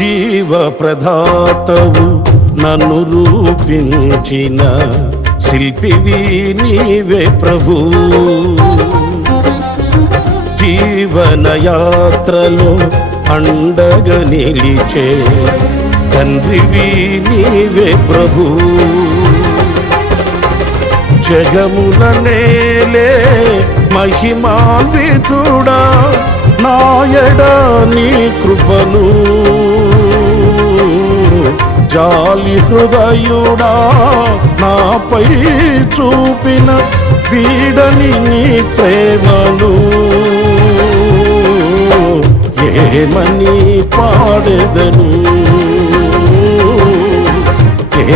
జీవ ప్రధాతవు నన్ను రూపించిన శిల్పివి నీవే ప్రభు. జీవనయాత్రలో అండగా నిలిచే తండ్రివి నీవే ప్రభు. జగముల నేలే మహిమాన్వితుడా నాయడా నీ కృపను. జాలి హృదయుడా నాపై చూపిన వీడని నీ ప్రేమను ఏమని పాడెదను?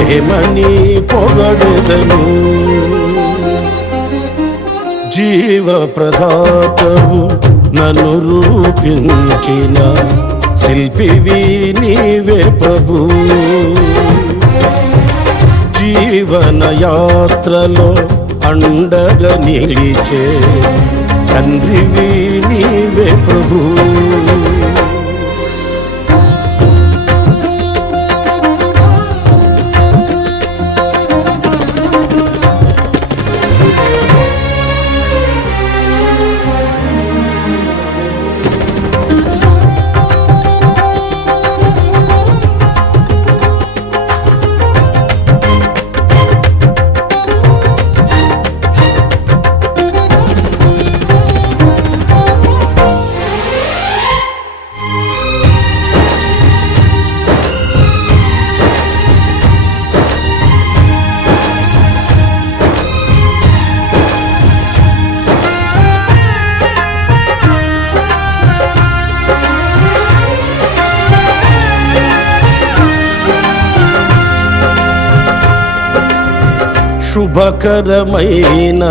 ఏమని పొగడెదను? జీవ ప్రదాతవు నన్ను రూపించిన శిల్పివి నీవే ప్రభు. జీవన యాత్రలో అండగా నిలిచే తండ్రివి నీవే ప్రభు. శుభకరమైన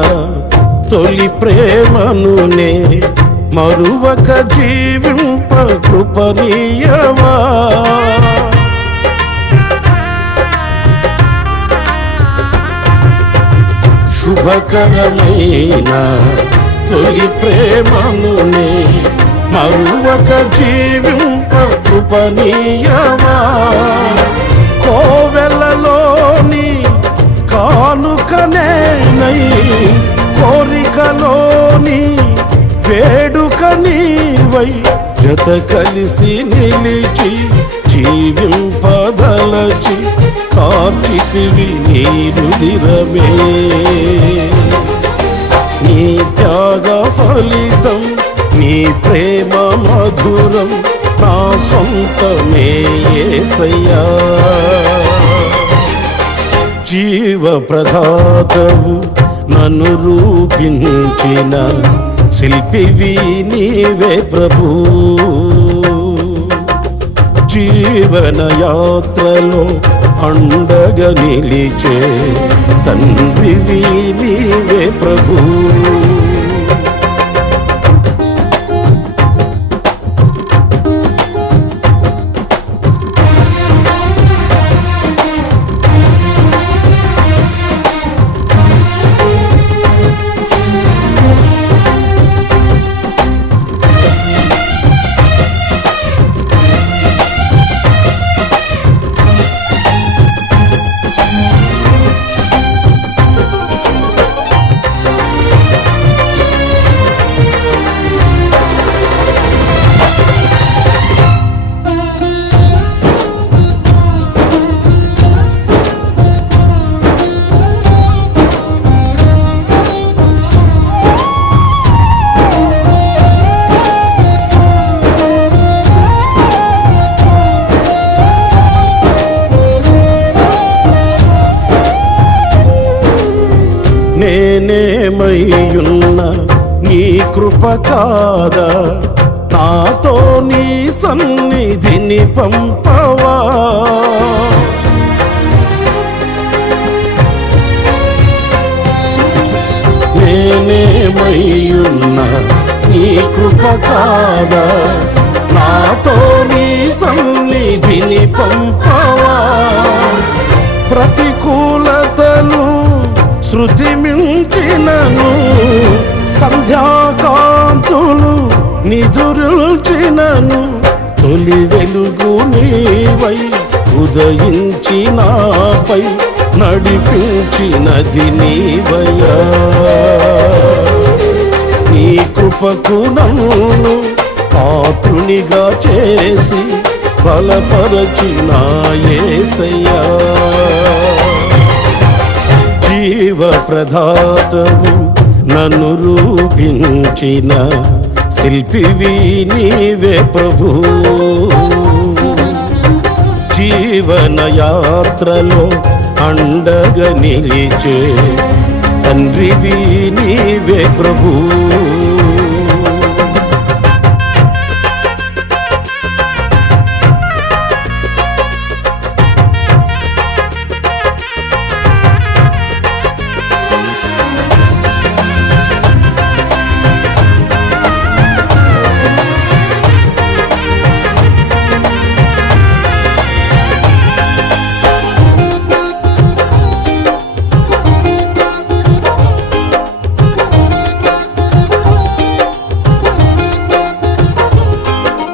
తొలి ప్రేమనునే మరువక జీవింప కృపనీయవా శుభకరమైన తొలి ప్రేమనునే మరువక జీవింప కృపనీయవా జత కలిసి నిలిచి జీవింపదలచి కార్చితివి నీరుదిరమే నీ త్యాగ ఫలితం నీ ప్రేమ మధురం నా సొంతమే యేసయ్యా జీవ ప్రధాతవు నన్ను రూపించిన శిల్పివి నీవే ప్రభు. జీవన యాత్రలో అండగా నిలిచే తండ్రివి నీవే ప్రభు. కృప కాదా. నాతో నీ సన్నిధిని పంపవా. నేనేమయ్యున్న నీ కృప కాదా. నాతో నీ సన్నిధిని పంపవా. ప్రతికూలతలు శృతి మించినను సంధ్యాకాంతులు నిదురుల్చినను. తొలి తొలి వెలుగు నీవై ఉదయించినాపై నడిపించినది నీవయ్యా నీ కృపకు నన్ను పాత్రునిగా చేసి బలపరచిన జీవ ప్రదాతవు నన్ను రూపించిన శిల్పివి నీవే ప్రభు. జీవన యాత్రలో అండగ నిలిచే తండ్రివి నీవే ప్రభు.